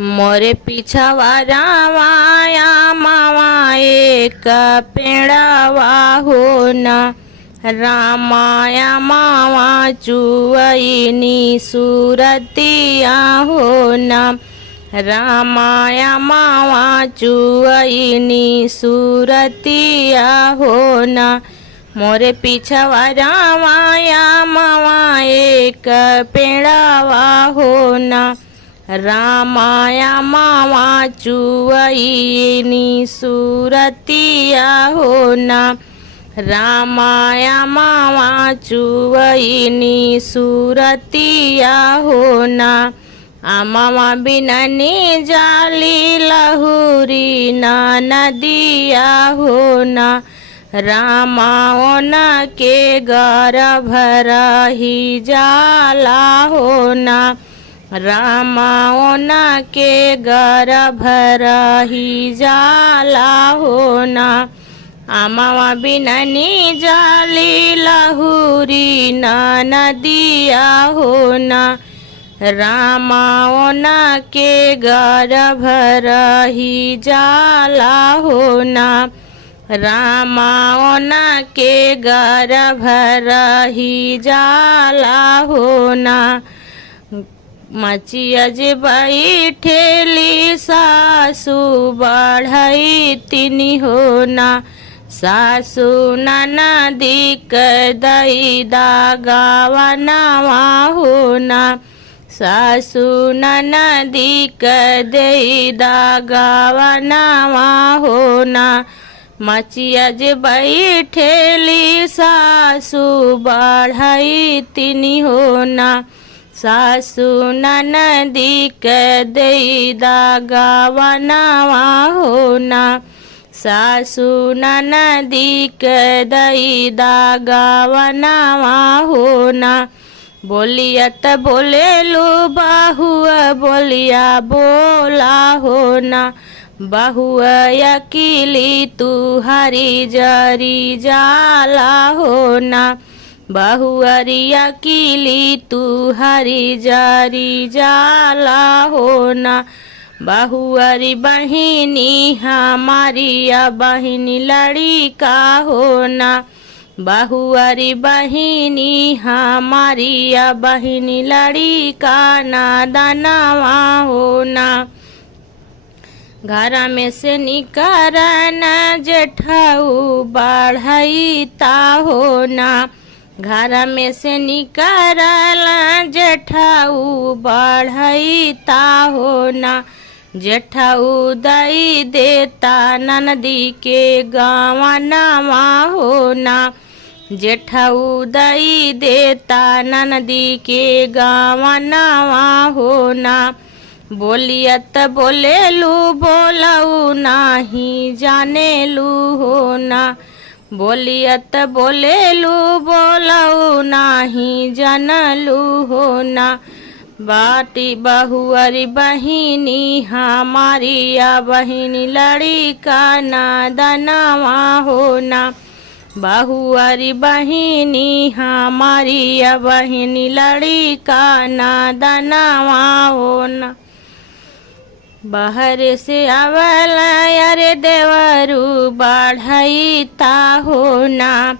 मोरे पिछवा माया मावा एक पेड़वा हो न रामाया मावा चुवैनी सूरतिया हो न रामाया मावा चुवैनी सूरतिया हो न मोरे पिछवा माया मावा एक पेड़वा हो न रामाया मावा चुवैनी सूरतिया हो न रामाया मावा चुवैनी सूरतिया हो न आमावा बिननी जाली लहुरी न नदिया हो न रामाओन के गर्भ रही जाला हो न रामाओन के गर्भ रही जाला हो न आमावा बिननी जाली लहुरी न नदिया हो न रामाओन के गर्भ रही जाला हो न रामाओन के गर्भ रही जाला हो न मचिया जे बैठेली सासू बढ़ई तिनी हो न सासू ननदी दई दागवनवा हो न सासू ननदी दई दागवनवा हो न मचिया जे बैठेली सासू बढ़ई तिनी हो न सासू ननदी दई दागवनवा हो न सासू ननदी दई दागवनवा हो न बोलियत बोलेलू बहुआ बोलिया बोला हो न बहुआ अकेली तू हरी जरी जाला हो न बहुअरी अकेली तू हरी जरी जाला हो न बहुअरी बहिनी हमारी बहिनी लड़िका हो न बहुअरी बहिनी हमारी बहिनी लड़िका ना दनवा हो न घर में से निकरन जेठाऊ बढ़ई ता हो न घर में से निकरल जेठाऊ बढ़ई ता हो न जेठाऊ दई देता ननदी के गवनवा हो न जेठाऊ दई देता ननदी के गवनवा हो न बोलियत बोलेलू बोलऊ नाही जानेलू हो न बोलियत बोलेलू बोलऊ नाही जानलू हो न बाटी बहुअरी बहिनी हमारी बहिनी लड़िका ना दनवा हो न बहुअरी बहिनी हमारी बहिनी लड़िका ना दनवा हो न बाहर से आवल अरे देवरू बढ़ई ता हो न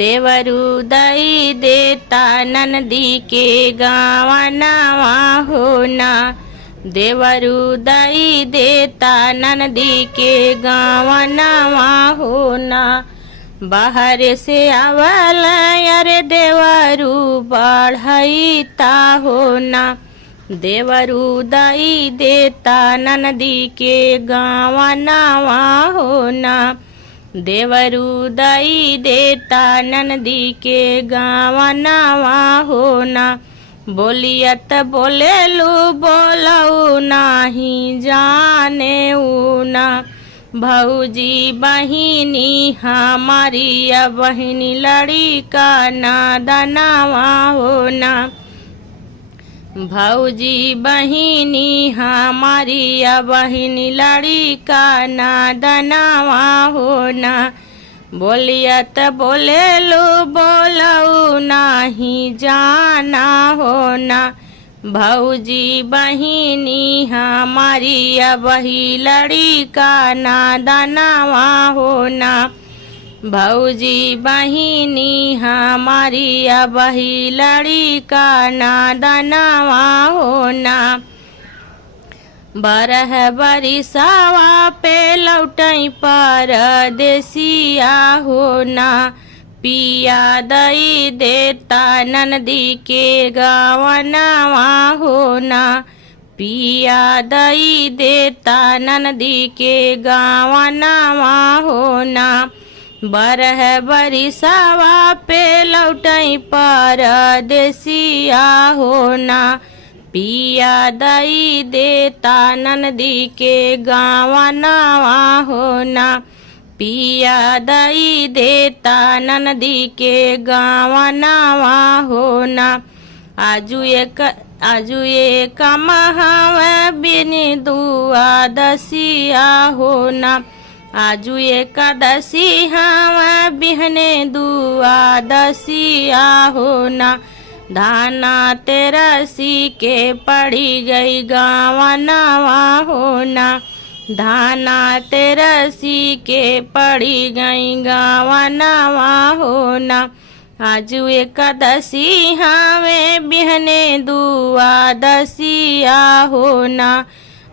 देवरू दई देता ननदी के गवनवा हो न देवरू दई देता ननदी के गवनवा हो न बाहर से आवल अरे देवरू बढ़ई ता हो न देवरू दई देता ननदी के गवनवा हो न देवरू दई देता ननदी के गवनवा हो न बोलियत बोलेलू बोलऊ नाही जाने न भौजी बहिनी हमारी बहिनी लड़िका ना दनवा हो न भौजी बहिनी हमारी बहिनी लड़िका ना दनवा हो न बोलियत बोलेलू बोलऊ नाही जाना हो न भौजी बहिनी हमारी अबही लड़का नादनवा होना। भौजी बहिनी हमारी अबही लड़का नादनवा होना। बरह बरिसावा पे लौटई परदेसिया होना। पिया दई देता ननदी के गवनवा होना। पिया दई देता ननदी के गवनवा होना। बरह बरिसावा पे लौटई परदेसिया होना। पिया दई देता ननदी के गवनवा होना। पिया दई देता ननदी के गवनवा होना। आजू एक महावे बिनी दुआदसिया होना। आजू एकादशी हवा बिहने दुआदसिया होना। धाना तेरसी के पड़ी गई गवनवा होना। धाना तेरसी के पड़ी गई गवनवा होना। आजू एकादशी हमें बिहने दुआदसिया होना।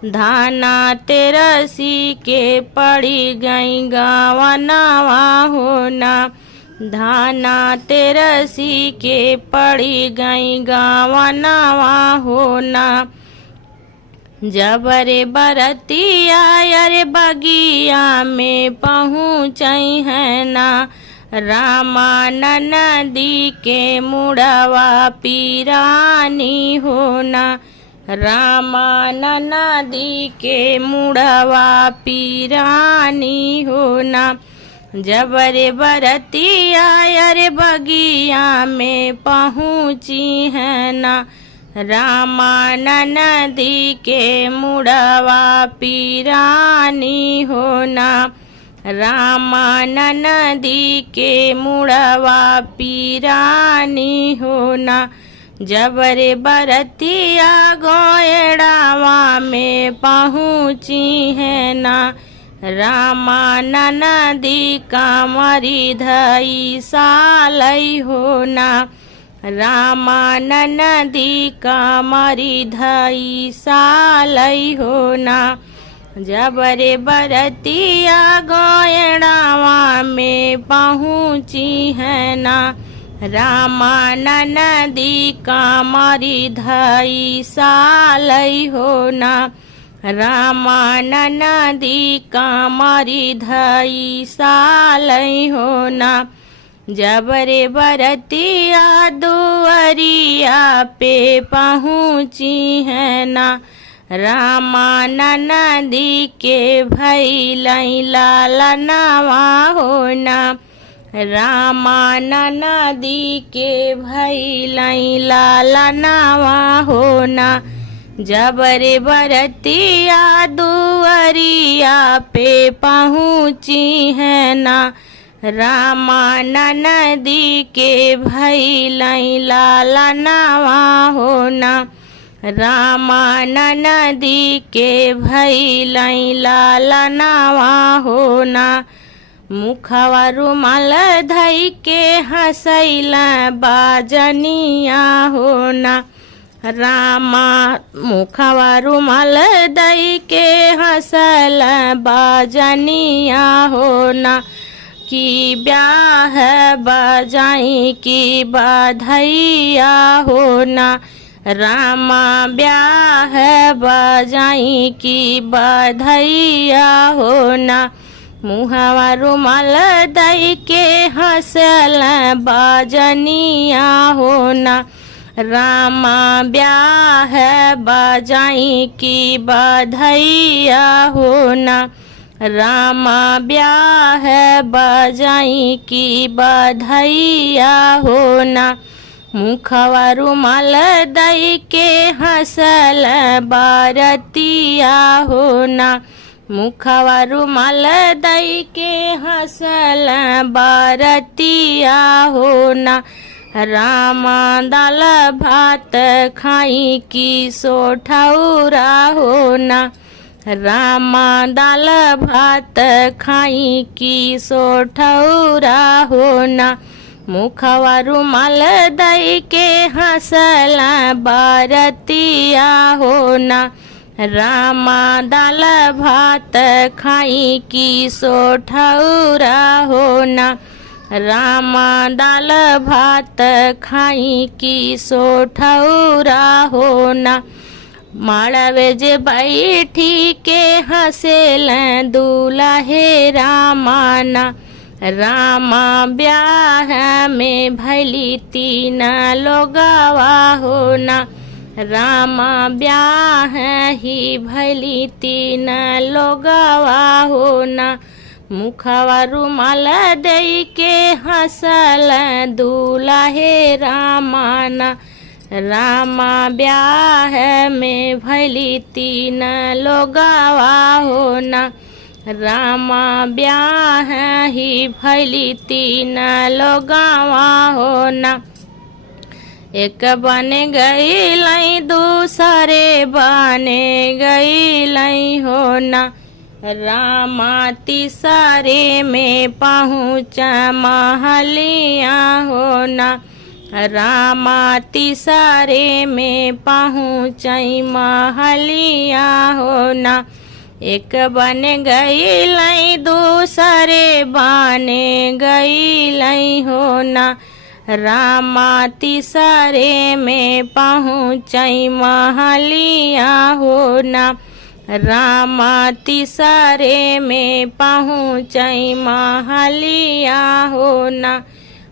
धाना तेरसी के पड़ी गई गवनवा होना। धाना तेरसी के पड़ी गई गवनवा होना। जबरे बरतिया अरे बगिया में पहुँचई है ना। रामा नदी के मुड़वा पीरानी होना। रामा नदी के मुड़वा पीरानी होना। जबरे बरतिया अरे बगिया में पहुँची है ना। रामा नदी के मुड़वा पीरानी होना। रामा नदी के मुड़वा पीरानी होना। जबरे बरतिया गोयड़ावा में पहुँची है ना। रामा नदी कामरी धई सालई होना। रामा नदी कामरी धई सालई होना। जबरे बरतिया गोयड़ावा में पहुँची है ना। रामा नदी कामरी धई सालई होना। रामा नदी कामरी धई सालई होना। जबरे बरतिया दुअरिया पे पहुँची है ना। रामा नदी के भैलई लालनवा होना। रामा नदी के भैलई लालनवा होना। जबरे बरतिया दुअरिया पे पहुँची है ना। रामा नदी के भैलई लालनवा होना। रामा नदी के भैलई लालनवा होना। मुखवा रुमाल धई के हंसैला बाजनिया होना। रामा मुखवा रुमाल दई के हंसल बाजनिया होना। की ब्याह बजाई की बधैया होना। रामा ब्याह बजाई की बधैया होना। मुहवा रुमाल दई के हंसल बाजनिया होना। रामा ब्याह बजाई की बधैया होना। रामा ब्याह बजाई की बधैया होना। मुखवा रुमाल दई के हंसल बारतिया होना। मुखवा रुमाल दई के हंसल बारतिया होना। रामा दाल भात खाई की सो ठौरा हो ना। रामा दाल भात खाई की सो ठौरा हो ना। मुखवा रुमाल दई के हंसला बारतिया हो ना। रामा दाल भात खाई की सो ठौरा हो ना। रामा दाल भात खाई की सो ठौरा हो ना। माड़वे जे बैठी के हंसेल दूल्हे रामा ना। रामा ब्याह में भैली तीन लोगवा हो ना। रामा ब्याह ही भैली तीन लोगवा हो ना। मुखवा रुमाल दई के हंसल दूल्हे रामा ना। रामा ब्याह में भैली तीन लोगवा हो ना। रामा ब्याह ही भैली तीन लोगवा हो ना। एक बन गई दूसरे बने गई हो ना। रामा तीसरे में पहुँच महलिया हो ना। रामा तीसरे में पहुँच महलिया हो ना। एक बन गई दूसरे बने गई हो ना। रामा तीसरे में पहुँच महलिया हो ना। रामा तीसरे में पहुँच महलिया हो ना।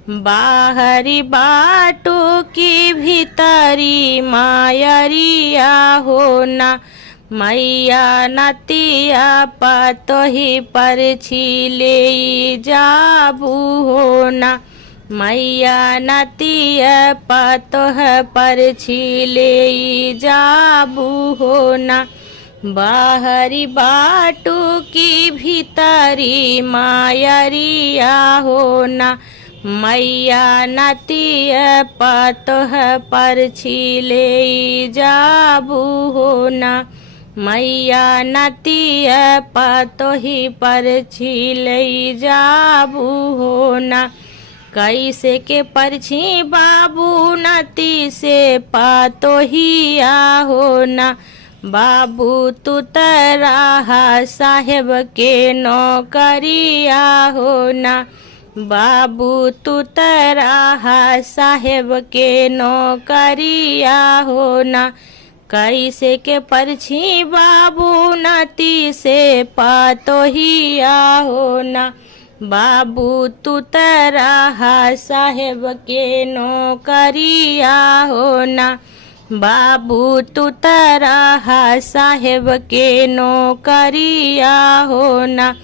बाहरी बाटू की भीतरी मायरिया हो ना। मैया नतिया पतोही पर छिले जाबू हो ना। मैया नतिया पतोह पर छिले जाबू हो ना। बाहरी बाटू की भीतरी मायरिया हो ना। मैया नतिया पतोह पर छिले जाबू हो ना। मैया नतिया पतोही पर छिले जाबू हो ना। कैसे के परछी बाबू नती से पतोहिया हो ना। बाबू तू तराहा साहेब के नौकरिया हो ना। बाबू तू तराहा साहेब के नौकरिया हो ना। कैसे के परछी बाबू नती से पतोहिया हो ना। बाबू तू तराहा साहेब के नौकरिया हो ना। बाबू तू तराहा साहेब के नौकरिया हो ना।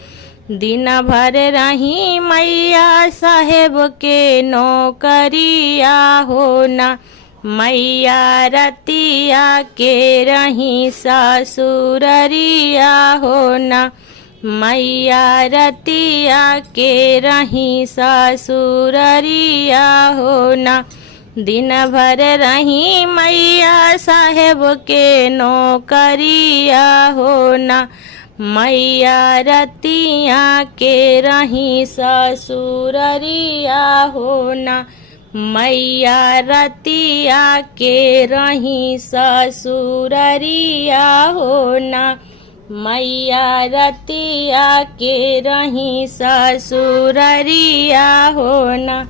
दिन भर रही मैया साहेब के नौकरिया हो ना। मैया रतिया के रही ससुररिया हो ना। मैया रतिया के रही ससुररिया हो ना। दिन भर रही मैया साहेब के नौकरिया हो ना। मैया रतिया के रही ससुररिया हो ना। मैया रतिया के रही ससुररिया हो ना। मैया रतिया के रही ससुररिया हो ना।